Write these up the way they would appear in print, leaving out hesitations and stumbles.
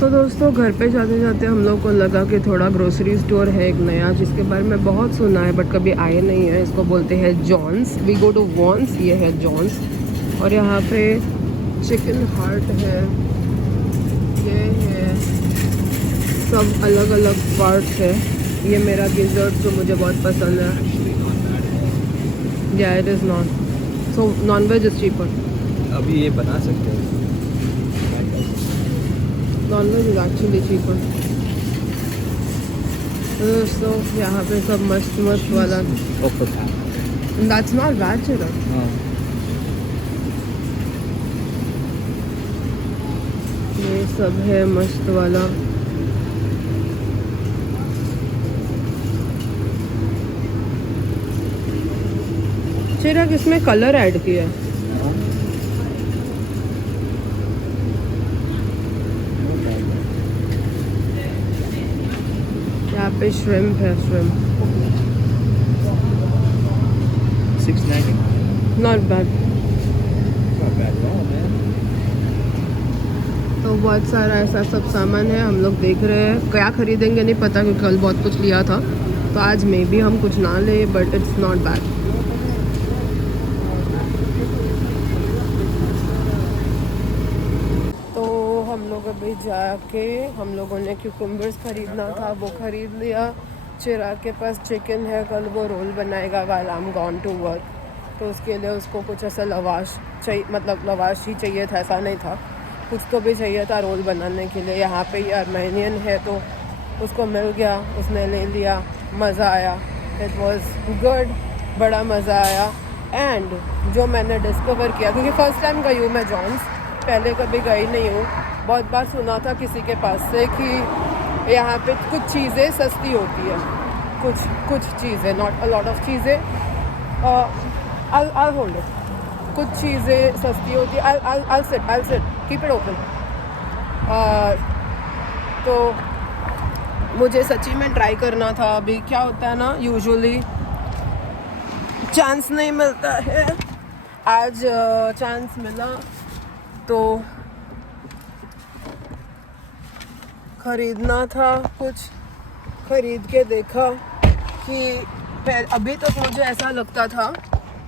तो दोस्तों घर पे जाते जाते हम लोग को लगा कि थोड़ा ग्रोसरी स्टोर है एक नया, जिसके बारे में बहुत सुना है बट कभी आए नहीं है। इसको बोलते हैं Johns. We go to Vons, ये है जॉन्स। और यहाँ पे चिकन हार्ट है, ये है, सब अलग अलग पार्ट्स है। ये मेरा गिज़र्ट जो मुझे बहुत पसंद है। या it is not, so non veg is cheaper. अभी ये बना सकते हैं। Non veg is actually cheaper. दोस्तों यहाँ पे सब मस्त मस्त वाला, दैट्स नॉट बैड चिकन। ये सब है मस्त वाला। चिराग इसमें कलर ऐड किया है। यहाँ पे श्रिम्प है, shrimp. 690. Not bad. Not bad at all, man. तो बहुत सारा ऐसा सब सामान है, हम लोग देख रहे हैं क्या खरीदेंगे नहीं पता, क्योंकि कल बहुत कुछ लिया था। तो आज मे बी हम कुछ ना ले, बट इट्स नॉट बैड। तो हम लोग अभी जाके, हम लोगों ने क्यूकम्बर्स खरीदना था, वो खरीद लिया। चिराग के पास चिकन है, कल वो रोल बनाएगा while I am gone to work. तो उसके लिए उसको कुछ ऐसा लवाश चाहिए, मतलब लवाश ही चाहिए था, ऐसा नहीं था, कुछ तो भी चाहिए था रोल बनाने के लिए। यहाँ पे ये अर्मेनियन है तो उसको मिल गया, उसने ले लिया, मज़ा आया। इट वॉज गुड, बड़ा मज़ा आया। एंड जो मैंने डिस्कवर किया, क्योंकि फ़र्स्ट टाइम गई हूँ मैं जॉन्स, पहले कभी गई नहीं हूँ। बहुत बार सुना था किसी के पास से कि यहाँ पे कुछ चीज़ें सस्ती होती है, कुछ चीज़ें, नॉट अ लॉट ऑफ चीज़ें। I'll hold it. कुछ चीज़ें सस्ती होती है। I'll sit, keep it open. तो मुझे सच्ची में ट्राई करना था। अभी क्या होता है ना, यूजुअली चांस नहीं मिलता है। आज चांस मिला तो खरीदना था, कुछ खरीद के देखा कि अभी तक मुझे ऐसा लगता था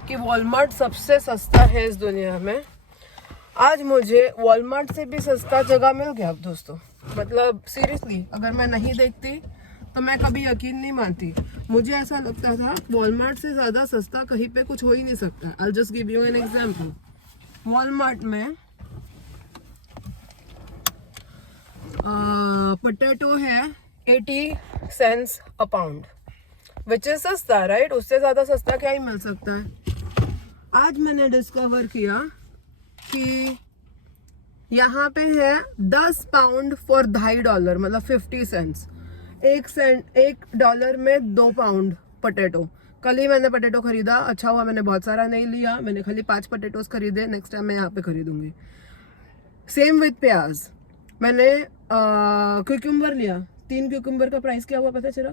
कि वॉलमार्ट सबसे सस्ता है इस दुनिया में। आज मुझे वॉलमार्ट से भी सस्ता जगह मिल गया दोस्तों। मतलब सीरियसली, अगर मैं नहीं देखती तो मैं कभी यकीन नहीं मानती। मुझे ऐसा लगता था वॉलमार्ट से ज़्यादा सस्ता कहीं पे कुछ हो ही नहीं सकता। I'll just give you an example. Walmart में पोटैटो है 80 cents a pound, which is सस्ता, राइट? उससे ज़्यादा सस्ता क्या ही मिल सकता है। आज मैंने डिस्कवर किया कि यहाँ पे है 10 पाउंड फॉर $2.50, मतलब 50 सेंट्स। $1 में 2 पाउंड पोटैटो। कल ही मैंने पोटैटो खरीदा, अच्छा हुआ मैंने बहुत सारा नहीं लिया, मैंने खाली 5 पोटैटोस खरीदे। नेक्स्ट टाइम मैं यहाँ पे खरीदूंगी। सेम विथ प्याज। मैंने क्यूकम्बर लिया, 3 क्यूकम्बर का प्राइस क्या हुआ पता चला?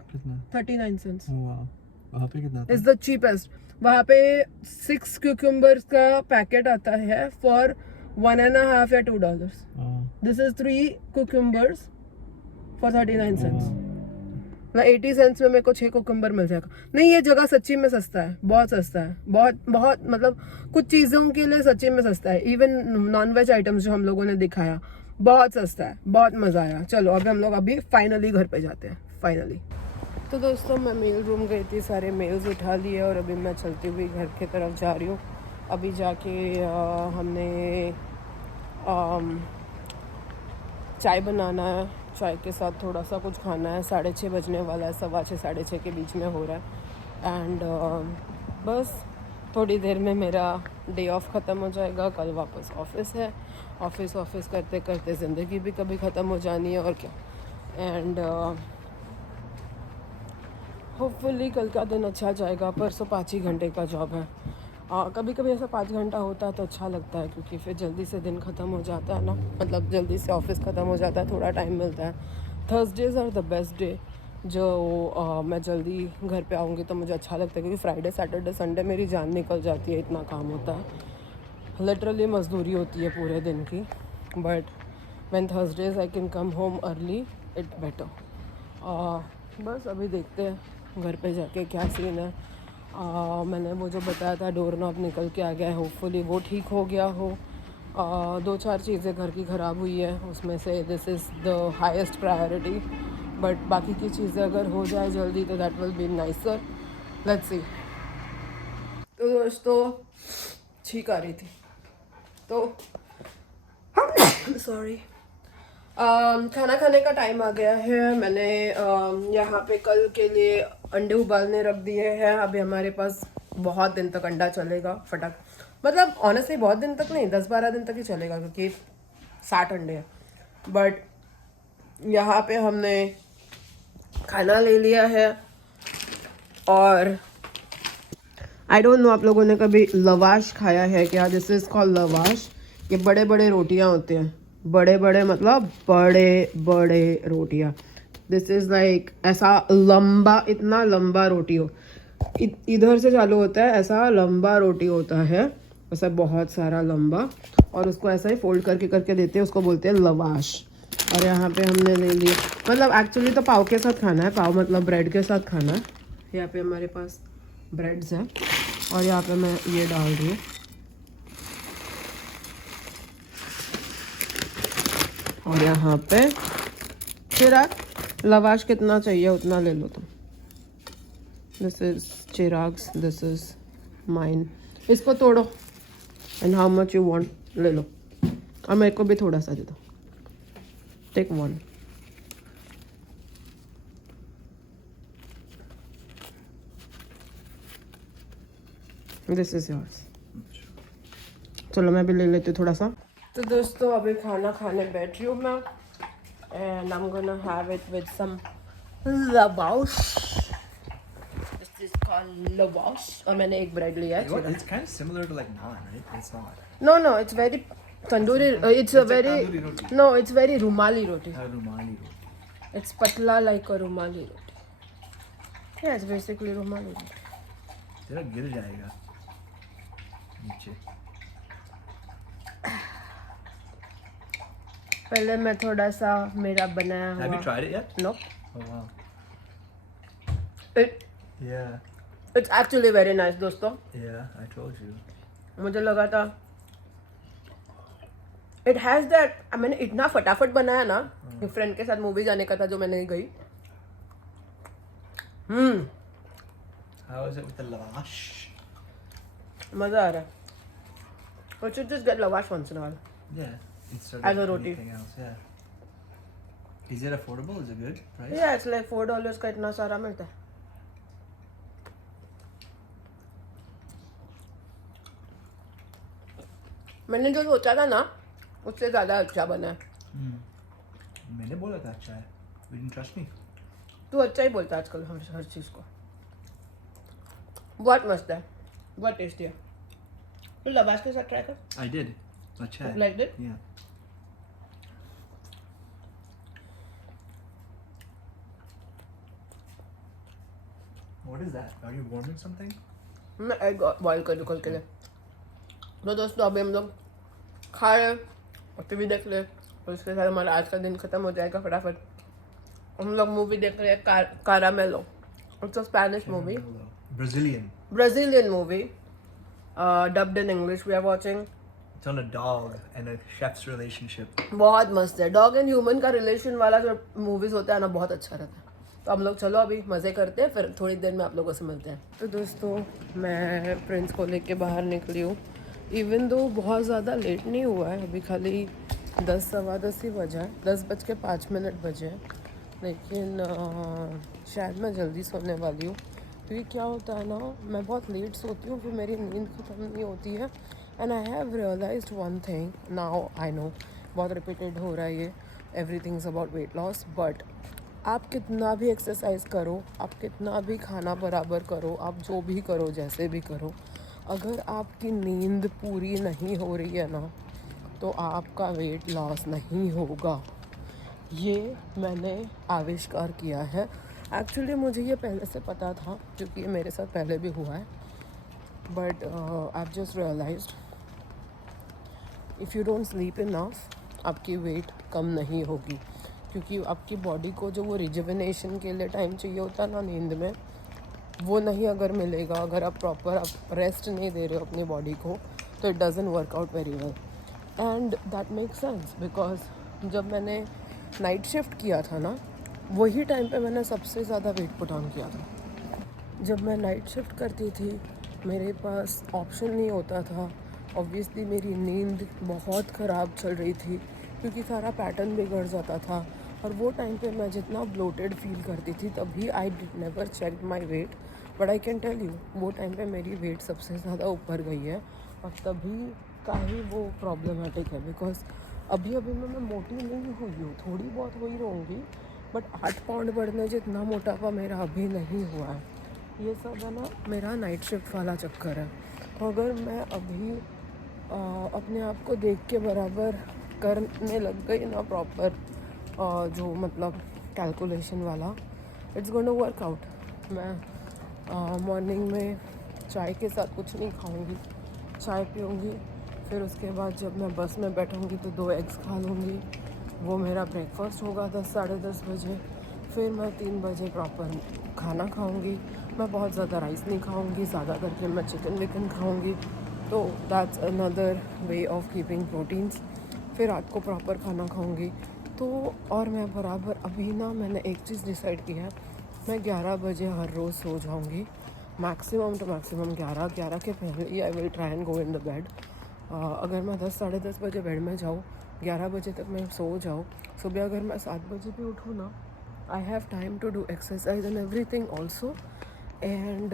39 सेंट्स। वहाँ पे कितना? Is the cheapest. वहाँ पे 6 क्यूकम्बर्स का पैकेट आता है फॉर $1.5 या $2। This is 3 cucumbers for 39 cents. मतलब 80 सेंट्स में मेरे को 6 कुकुम्बर मिल जाएगा। नहीं, ये जगह सच्ची में सस्ता है, बहुत सस्ता है, बहुत मतलब कुछ चीज़ों के लिए सच्ची में सस्ता है। इवन नॉन वेज आइटम्स जो हम लोगों ने दिखाया, बहुत सस्ता है, बहुत मज़ा आया। चलो अभी हम लोग अभी फाइनली घर पे जाते हैं, फाइनली। तो दोस्तों मैं मेल रूम गई थी, सारे मेल्स उठा लिए और अभी मैं चलती हुई घर की तरफ जा रही हूँ। अभी जाके हमने चाय बनाना है, चाय के साथ थोड़ा सा कुछ खाना है। 6:30 बजने वाला है, 6:15 6:30 के बीच में हो रहा है। एंड बस थोड़ी देर में मेरा डे ऑफ ख़त्म हो जाएगा। कल वापस ऑफिस है, ऑफिस करते करते ज़िंदगी भी कभी ख़त्म हो जानी है, और क्या। एंड होपफुली कल का दिन अच्छा जाएगा। परसों 5 ही घंटे का जॉब है। कभी कभी ऐसा 5 घंटा होता है तो अच्छा लगता है, क्योंकि फिर जल्दी से दिन ख़त्म हो जाता है ना, मतलब जल्दी से ऑफिस ख़त्म हो जाता है, थोड़ा टाइम मिलता है। Thursdays are the best day, जो मैं जल्दी घर पे आऊँगी तो मुझे अच्छा लगता है, क्योंकि फ्राइडे सैटरडे संडे मेरी जान निकल जाती है, इतना काम होता है, लिटरली मजदूरी होती है पूरे दिन की। But when Thursdays I can come home early it better. बस अभी देखते हैं घर पे जाके क्या सीन है। मैंने वो जो बताया था डोर नॉब निकल के आ गया है, होपफुली वो ठीक हो गया हो। 2-4 चीज़ें घर की ख़राब हुई है, उसमें से this is the highest priority, but बाकी की चीज़ें अगर हो जाए जल्दी तो that will be nicer. Let's see. तो दोस्तों छींक आ रही थी तो सॉरी। खाना खाने का टाइम आ गया है। मैंने यहाँ पे कल के लिए अंडे उबालने रख दिए हैं। अभी हमारे पास बहुत दिन तक अंडा चलेगा फटाक, मतलब ऑनेस्टली बहुत दिन तक नहीं, 10-12 दिन तक ही चलेगा क्योंकि 60 अंडे हैं। बट यहाँ पे हमने खाना ले लिया है और आई डोंट नो आप लोगों ने कभी लवाश खाया है क्या? This is called lavash. ये बड़े बड़े रोटियां होते हैं, बड़े बड़े मतलब बड़े बड़े रोटियां। दिस इज़ लाइक ऐसा लंबा, इतना लंबा रोटी हो, इधर से चालू होता है, ऐसा लंबा रोटी होता है, ऐसा बहुत सारा लंबा, और उसको ऐसा ही फोल्ड करके करके देते हैं, उसको बोलते हैं लवाश। और यहाँ पे हमने ले लिया, मतलब एक्चुअली तो पाव के साथ खाना है, पाव मतलब ब्रेड के साथ खाना है। यहाँ पे हमारे पास ब्रेड्स हैं और यहाँ पे मैं ये डाल रही हूँ। और यहाँ पे चिराग, लवाश कितना चाहिए उतना ले लो तुम। This is Chirag's, this is mine. इसको तोड़ो and how much you want ले लो, और मेरे को भी थोड़ा सा दे दो। टेक 1। This is yours. चलो मैं भी ले लेती हूँ थोड़ा सा। तो दोस्तों अभी खाना खाने बैठ रही हूँ मैं, and I am gonna have it with some lavash. This is called lavash. और मैंने एक ब्रेड लिया है। It's kind of similar to like naan, right? It's not. No, it's very tandoori. It's a very tandoori roti. no, it's very rumali roti. Rumali roti. It's patla like a rumali roti. Yeah, it's basically rumali roti. तेरा गिर जाएगा नीचे। पहले मैं थोड़ा सा मेरा बनाया हुआ। Have you tried it yet? No. Oh wow. Yeah. It's actually very nice दोस्तों। Yeah, I told you. मुझे लगा था it has that, मैंने इतना फटाफट बनाया ना, कि फ्रेंड के साथ मूवी जाने का था जो मैं नहीं गई। How is it with the lavash? मजा आ रहा है। We should just get lavash once in a while. Yeah. Instead As of a roti. anything else, yeah. Is it affordable? Is it good price? Yeah, it's like $4 का इतना सारा मिलता है। मैंने जो सोचा था ना उससे ज़्यादा अच्छा बना है। मैंने बोला था अच्छा है। You didn't trust me. तू अच्छा ही बोलता है आजकल हर चीज़ को। बहुत मस्त है, बहुत टेस्टी है। तो लवाश के साथ ट्राई कर। I did. अच्छा है। Like that? Yeah. What is that? Are you warming something? मैं एग बॉयल कर दूँ कल के लिए। तो दोस्तों अभी हम लोग खा रहे और टीवी देख ले, और उसके साथ हमारा आज का दिन खत्म हो जाएगा फटाफट। हम लोग मूवी देख रहे हैं Caramelo. It's a Spanish movie, Brazilian movie, dubbed in English we are watching. It's on a dog and a chef's relationship. बहुत मस्त है। डॉग एंड ह्यूमन का रिलेशन वाला जो मूवीज होता है ना, बहुत अच्छा रहता है। तो हम लोग चलो अभी मज़े करते हैं, फिर थोड़ी देर में आप लोगों से मिलते हैं। तो दोस्तों मैं प्रिंस को लेके बाहर निकली हूँ, इवन दो बहुत ज़्यादा लेट नहीं हुआ है, अभी खाली 10 सवा 10 ही बजा है, 10:05 बजे हैं। लेकिन शायद मैं जल्दी सोने वाली हूँ, क्योंकि क्या होता है ना, मैं बहुत लेट सोती हूँ, फिर मेरी नींद ख़त्म नहीं होती है। And I have realised one thing now, I know बहुत रिपीटेड हो रहा है ये, everything is about weight loss, but आप कितना भी एक्सरसाइज करो, आप कितना भी खाना बराबर करो, आप जो भी करो, जैसे भी करो, अगर आपकी नींद पूरी नहीं हो रही है ना, तो आपका वेट लॉस नहीं होगा। ये मैंने आविष्कार किया है। एक्चुअली मुझे ये पहले से पता था, क्योंकि ये मेरे साथ पहले भी हुआ है, but I just realised if you don't sleep enough आपकी वेट कम नहीं होगी, क्योंकि आपकी बॉडी को जो वो रिजुविनेशन के लिए टाइम चाहिए होता है ना नींद में, वो नहीं अगर मिलेगा, अगर आप प्रॉपर आप रेस्ट नहीं दे रहे हो अपनी बॉडी को, तो it doesn't work out very well. And that makes sense because जब मैंने नाइट शिफ्ट किया था ना, वही टाइम पे मैंने सबसे ज़्यादा वेट पुट ऑन किया था। जब मैं नाइट शिफ्ट करती थी मेरे पास ऑप्शन नहीं होता था। ऑब्वियसली मेरी नींद बहुत ख़राब चल रही थी, क्योंकि सारा पैटर्न बिगड़ जाता था। और वो टाइम पे मैं जितना ब्लोटेड फील करती थी, तभी I did never check my weight, but I can tell you वो टाइम पे मेरी वेट सबसे ज़्यादा ऊपर गई है। और तभी का ही वो प्रॉब्लमेटिक है, बिकॉज अभी अभी मैं मोटी नहीं हुई हूँ, थोड़ी बहुत हुई रहूँगी, बट 8 पाउंड बढ़ने जितना मोटापा मेरा अभी नहीं हुआ है। ये सब है ना मेरा नाइट शिफ्ट वाला चक्कर है। तो अगर मैं अभी अपने आप को देख के बराबर करने लग गई ना प्रॉपर, जो मतलब कैलकुलेशन वाला, इट्स गोना वर्क आउट। मैं मॉर्निंग में चाय के साथ कुछ नहीं खाऊंगी, चाय पीऊँगी, फिर उसके बाद जब मैं बस में बैठूँगी तो 2 एग्स खा लूँगी, वो मेरा ब्रेकफास्ट होगा 10 साढ़े 10 बजे। फिर मैं 3 बजे प्रॉपर खाना खाऊँगी। मैं बहुत ज़्यादा राइस नहीं खाऊँगी, ज़्यादा करके मैं चिकन विकन खाऊँगी, तो that's another way of keeping proteins. फिर रात को प्रॉपर खाना खाऊँगी। तो और मैं बराबर अभी ना मैंने एक चीज़ डिसाइड की है, मैं 11 बजे हर रोज़ सो जाऊँगी, मैक्सिमम टू मैक्सिमम 11 के पहले ही I will try and go in the bed. अगर मैं 10 साढ़े 10 बजे बेड में जाऊँ, 11 बजे तक मैं सो जाऊँ, सुबह अगर मैं 7 बजे भी उठूँ ना, I have time to do exercise and everything also. And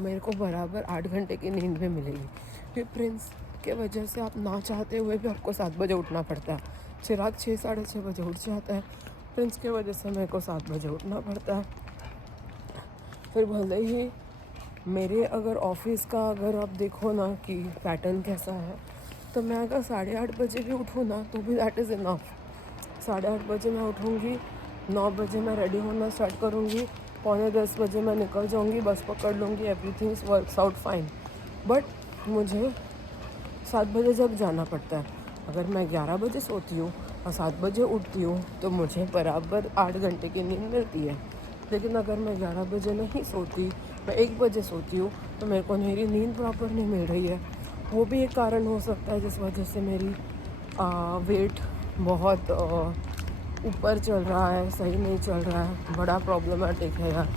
मेरे को बराबर 8 घंटे की नींद भी मिलेगी। फिर प्रिंस के वजह से आप ना चाहते हुए भी आपको 7 बजे उठना पड़ता है। चिराग 6 साढ़े 6 बजे उठ जाता है, प्रिंस के वजह से मेरे को 7 बजे उठना पड़ता है। फिर भले ही मेरे अगर ऑफिस का अगर आप देखो ना कि पैटर्न कैसा है, तो मैं अगर 8:30 बजे भी उठूँ ना तो भी दैट इज़ इनफ। 8:30 बजे मैं उठूँगी, 9 बजे मैं रेडी होना स्टार्ट करूँगी, 9:45 बजे मैं निकल जाऊँगी, बस पकड़ लूँगी, everything works out fine. But मुझे 7 बजे जब जाना पड़ता है, अगर मैं 11 बजे सोती हूँ और 7 बजे उठती हूँ तो मुझे बराबर 8 घंटे की नींद मिलती है। लेकिन अगर मैं 11 बजे नहीं सोती, मैं 1 बजे सोती हूँ, तो मेरे को मेरी नींद प्रॉपर नहीं मिल रही है। वो भी एक कारण हो सकता है जिस वजह से मेरी वेट बहुत ऊपर चल रहा है, सही नहीं चल रहा है, बड़ा प्रॉब्लमेटिक है यार।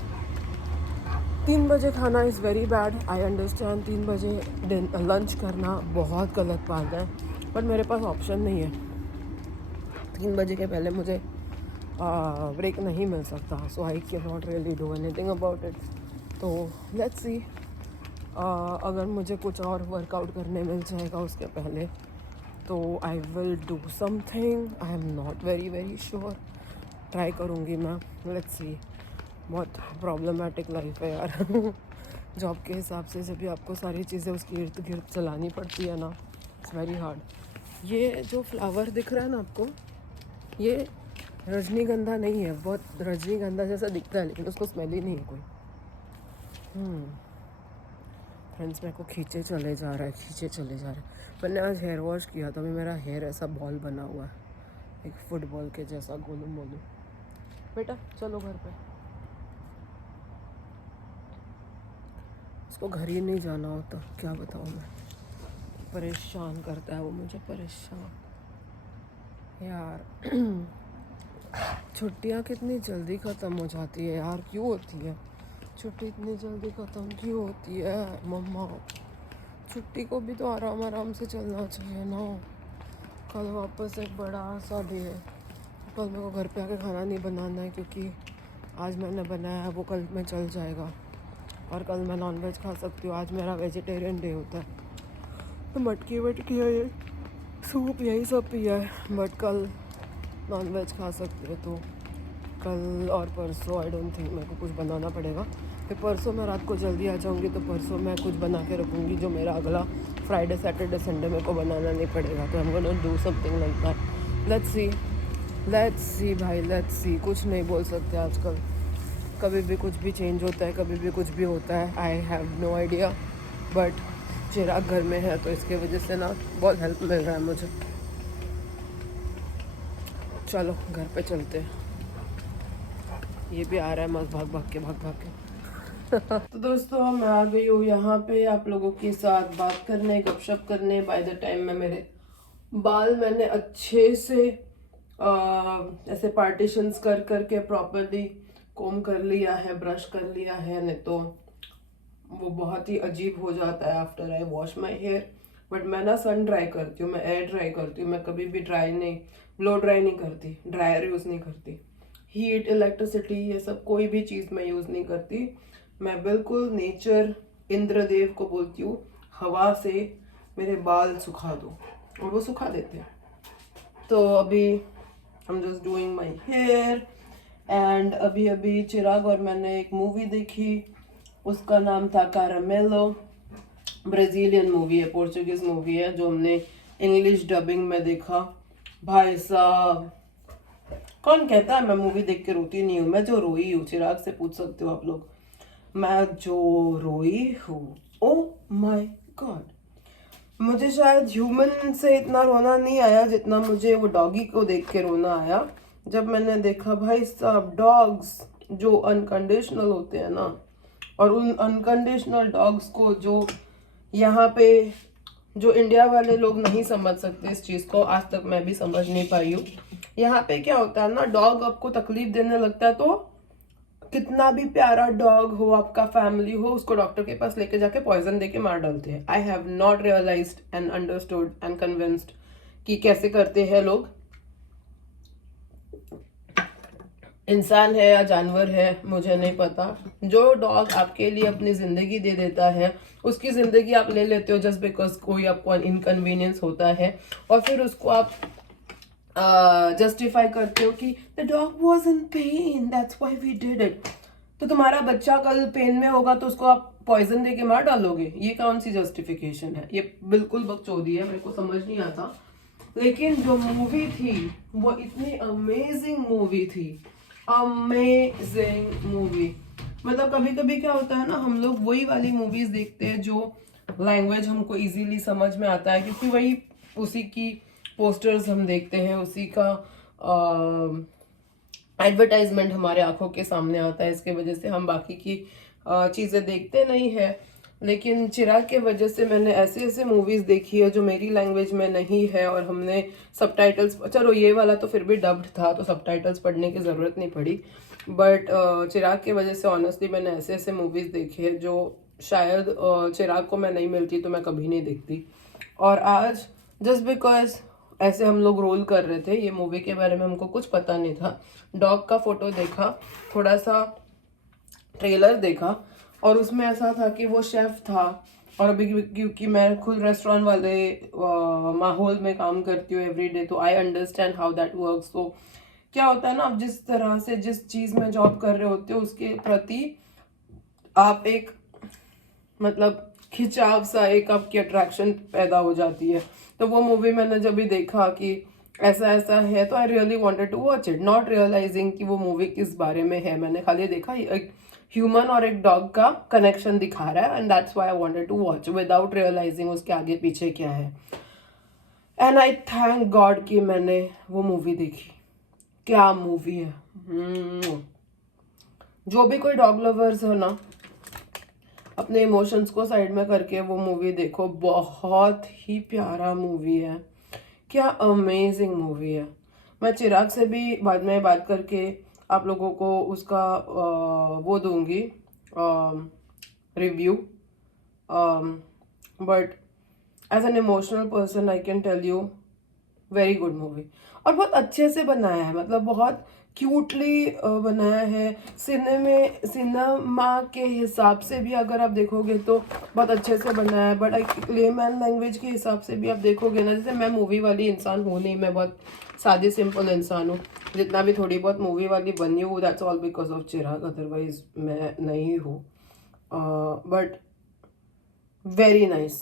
3 बजे खाना is very bad, I understand. 3 बजे लंच करना बहुत गलत बात है, बट मेरे पास ऑप्शन नहीं है। 3 बजे के पहले मुझे ब्रेक नहीं मिल सकता, so I can not really do anything about it. तो लेट्स सी, अगर मुझे कुछ और वर्कआउट करने मिल जाएगा उसके पहले, तो I will do something. I am not very sure, try करूँगी मैं, लेट्स सी। बहुत प्रॉब्लमेटिक लाइफ है यार। जॉब के हिसाब से जब भी आपको सारी चीज़ें उसकी इर्द गिर्द चलानी पड़ती है ना, इट्स वेरी हार्ड। ये जो फ्लावर दिख रहा है ना आपको, ये रजनीगंधा नहीं है, बहुत रजनीगंधा जैसा दिखता है लेकिन उसको स्मेल ही नहीं है कोई। फ्रेंड्स मेरे को खींचे चले जा रहा है। मैंने आज हेयर वॉश किया, तभी मेरा हेयर ऐसा बॉल बना हुआ है, एक फुटबॉल के जैसा गोलू मोलू। बेटा चलो घर पे, उसको घर ही नहीं जाना होता, क्या बताऊँ मैं, परेशान करता है वो मुझे, परेशान यार। छुट्टियाँ कितनी जल्दी ख़त्म हो जाती है यार, क्यों होती है छुट्टी इतनी जल्दी ख़त्म क्यों होती है मम्मा? छुट्टी को भी तो आराम आराम से चलना चाहिए ना। कल वापस एक बड़ा सा डे है, कल मेरे को घर पे आके खाना नहीं बनाना है, क्योंकि आज मैंने बनाया है वो कल में चल जाएगा, और कल मैं नॉनवेज खा सकती हूँ। आज मेरा वेजिटेरियन डे होता है, तो मटकी वटकी है, ये सूप यही सब पिया है, बट कल नॉनवेज खा सकते हो। तो कल और परसों आई डोंट थिंक मेरे को कुछ बनाना पड़ेगा। फिर परसों मैं रात को जल्दी आ जाऊँगी, तो परसों मैं कुछ बना के रखूँगी जो मेरा अगला फ्राइडे सैटरडे संडे मेरे को बनाना नहीं पड़ेगा। तो आई am gonna do something like that. Let's see भाई, लेट्स सी। कुछ नहीं बोल सकते आजकल, कभी भी कुछ भी चेंज होता है, कभी भी कुछ भी होता है। I have no idea, but Chirag घर में है तो इसके वजह से ना बहुत हेल्प मिल रहा है मुझे। चलो घर पे चलते हैं। ये भी आ रहा है मस्त भाग भाग के। तो दोस्तों मैं आ गई हूँ यहाँ पे आप लोगों के साथ बात करने, गपशप करने। बाय द टाइम में मेरे बाल मैंने अच्छे से ऐसे पार्टीशंस कर करके प्रॉपरली कोम कर लिया है, ब्रश कर लिया है, नहीं तो वो बहुत ही अजीब हो जाता है after I wash my hair. But मैं ना सन ड्राई करती हूँ, मैं एयर ड्राई करती हूँ, मैं कभी भी ड्राई नहीं, ब्लो ड्राई नहीं करती, ड्रायर यूज़ नहीं करती। हीट, इलेक्ट्रिसिटी, ये सब कोई भी चीज़ मैं यूज़ नहीं करती। मैं बिल्कुल नेचर, इंद्रदेव को बोलती हूँ, हवा से मेरे बाल सुखा दो, और वो सुखा देते हैं। तो अभी I am just doing my hair and अभी चिराग और मैंने एक मूवी देखी, उसका नाम था कैरामेलो। ब्राज़ीलियन मूवी है, पोर्चुगीज मूवी है, जो हमने इंग्लिश डबिंग में देखा। भाई साहब, कौन कहता है मैं मूवी देख के रोती नहीं हूँ? मैं जो रोई हूँ, चिराग से पूछ सकते हो आप लोग, मैं जो रोई हूँ, ओ माय गॉड। मुझे शायद ह्यूमन से इतना रोना नहीं आया जितना मुझे वो डॉगी को देख के रोना आया, जब मैंने देखा भाई साहब डॉग्स जो अनकंडीशनल होते हैं ना, और उन अनकंडीशनल डॉग्स को जो यहाँ पे जो इंडिया वाले लोग नहीं समझ सकते इस चीज़ को, आज तक मैं भी समझ नहीं पाई हूँ। यहाँ पे क्या होता है ना, डॉग आपको तकलीफ देने लगता है तो कितना भी प्यारा डॉग हो, आपका फैमिली हो, उसको डॉक्टर के पास लेके जाके पॉइजन देके मार डालते हैं। I have not realised and understood and convinced कि कैसे करते हैं लोग। इंसान है या जानवर है मुझे नहीं पता, जो डॉग आपके लिए अपनी जिंदगी दे देता है, उसकी जिंदगी आप ले लेते हो जस्ट बिकॉज कोई आपको इनकन्वीनियंस होता है, और फिर उसको आप जस्टिफाई करते हो कि the dog was in pain that's why we did it. तो तुम्हारा बच्चा कल पेन में होगा तो उसको आप पॉइजन देके मार डालोगे? ये कौन सी जस्टिफिकेशन है? ये बिल्कुल बकचोदी है, मेरे को समझ नहीं आता। लेकिन जो मूवी थी वो इतनी अमेजिंग मूवी थी, अमेजिंग मूवी। मतलब कभी कभी क्या होता है ना, हम लोग वही वाली मूवीज देखते हैं जो लैंग्वेज हमको इजीली समझ में आता है, क्योंकि वही उसी की पोस्टर्स हम देखते हैं, उसी का एडवर्टाइजमेंट हमारे आंखों के सामने आता है, इसके वजह से हम बाकी की चीज़ें देखते नहीं है। लेकिन चिराग के वजह से मैंने ऐसे ऐसे मूवीज़ देखी है जो मेरी लैंग्वेज में नहीं है, और हमने सबटाइटल्स, चलो ये वाला तो फिर भी डब्ड था तो सबटाइटल्स पढ़ने की ज़रूरत नहीं पड़ी, बट चिराग के वजह से ऑनेस्टली मैंने ऐसे ऐसे मूवीज़ देखी है जो शायद चिराग को मैं नहीं मिलती तो मैं कभी नहीं देखती। और आज जस्ट बिकॉज ऐसे हम लोग रोल कर रहे थे, ये मूवी के बारे में हमको कुछ पता नहीं था, डॉग का फोटो देखा, थोड़ा सा ट्रेलर देखा, और उसमें ऐसा था कि वो शेफ था, और अभी क्योंकि मैं खुद रेस्टोरेंट वाले माहौल में काम करती हूँ एवरीडे, तो I understand how that works. तो क्या होता है ना, आप जिस तरह से जिस चीज़ में जॉब कर रहे होते हो उसके प्रति आप एक मतलब खिंचाव सा, एक आपकी अट्रैक्शन पैदा हो जाती है। तो वो मूवी मैंने जब भी देखा कि ऐसा ऐसा है तो I really wanted to watch it, not realising कि वो मूवी किस बारे में है। मैंने खाली देखा एक ह्यूमन और एक डॉग का कनेक्शन दिखा रहा है, and that's why I wanted to watch without realising उसके आगे पीछे क्या है। एंड आई थैंक गॉड कि मैंने वो मूवी देखी। क्या मूवी है। जो भी कोई डॉग लवर्स हो ना, अपने इमोशंस को साइड में करके वो मूवी देखो, बहुत ही प्यारा मूवी है, क्या अमेजिंग मूवी है। मैं चिराग से भी बाद में बात करके आप लोगों को उसका वो दूंगी review, but as an emotional person I can tell you very good movie. और बहुत अच्छे से बनाया है, मतलब बहुत क्यूटली बनाया है। सिनेमा के हिसाब से भी अगर आप देखोगे तो बहुत अच्छे से बनाया है, बट एक लेमैन लैंग्वेज के हिसाब से भी आप देखोगे ना, जैसे मैं मूवी वाली इंसान हूँ नहीं, मैं बहुत सादी सिंपल इंसान हूँ। जितना भी थोड़ी बहुत मूवी वाली बनी हूँ that's all because of Chirag, otherwise मैं नहीं हूँ। बट वेरी नाइस,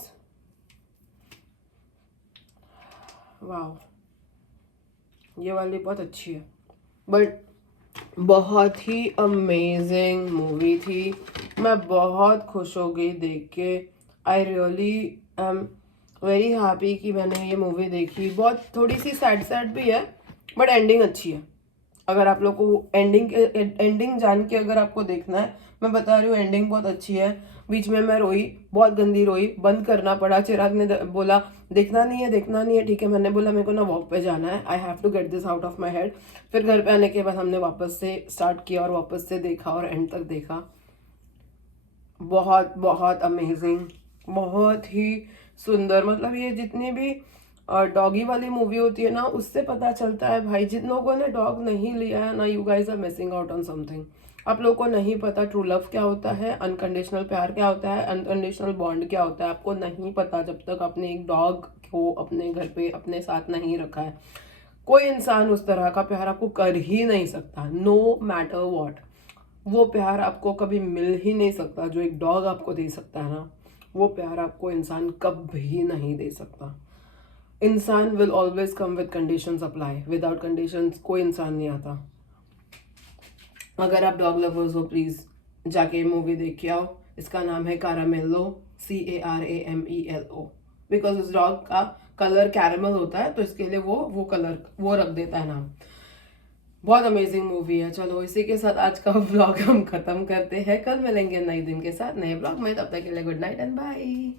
वाह, ये वाली बहुत अच्छी है, बट बहुत ही अमेजिंग मूवी थी। मैं बहुत खुश हो गई देख के। I really am very happy कि मैंने ये मूवी देखी। बहुत थोड़ी सी सैड भी है, बट एंडिंग अच्छी है। अगर आप लोग को एंडिंग जान के अगर आपको देखना है, मैं बता रही हूँ एंडिंग बहुत अच्छी है। बीच में मैं रोई, बहुत गंदी रोई, बंद करना पड़ा। चिराग ने बोला देखना नहीं है, देखना नहीं है, ठीक है। मैंने बोला मेरे को ना वॉक पे जाना है, I have to get this out of my head. फिर घर पे आने के बाद हमने वापस से स्टार्ट किया और वापस से देखा और एंड तक देखा। बहुत बहुत अमेजिंग, बहुत ही सुंदर। मतलब ये जितनी भी डॉगी वाली मूवी होती है ना, उससे पता चलता है भाई, जिन लोगों ने डॉग नहीं लिया है ना, you guys are missing out on something. आप लोगों को नहीं पता ट्रू लव क्या होता है, अनकंडीशनल प्यार क्या होता है, अनकंडीशनल बॉन्ड क्या होता है। आपको नहीं पता जब तक आपने एक डॉग को अपने घर पे अपने साथ नहीं रखा है। कोई इंसान उस तरह का प्यार आपको कर ही नहीं सकता, नो मैटर वॉट। वो प्यार आपको कभी मिल ही नहीं सकता जो एक डॉग आपको दे सकता है ना, वो प्यार आपको इंसान कभी नहीं दे सकता। इंसान will always come with conditions apply, without conditions कोई इंसान नहीं आता। अगर आप डॉग लवर्स हो प्लीज जाके मूवी देख के आओ। इसका नाम है कारामेलो, CARAMELO, बिकॉज उस डॉग का कलर कैरामल होता है, तो इसके लिए वो कलर वो रख देता है नाम। बहुत अमेजिंग मूवी है। चलो इसी के साथ आज का व्लॉग हम खत्म करते हैं। कल मिलेंगे नए दिन के साथ, नए व्लॉग में। तब तक के लिए गुड नाइट एंड बाय।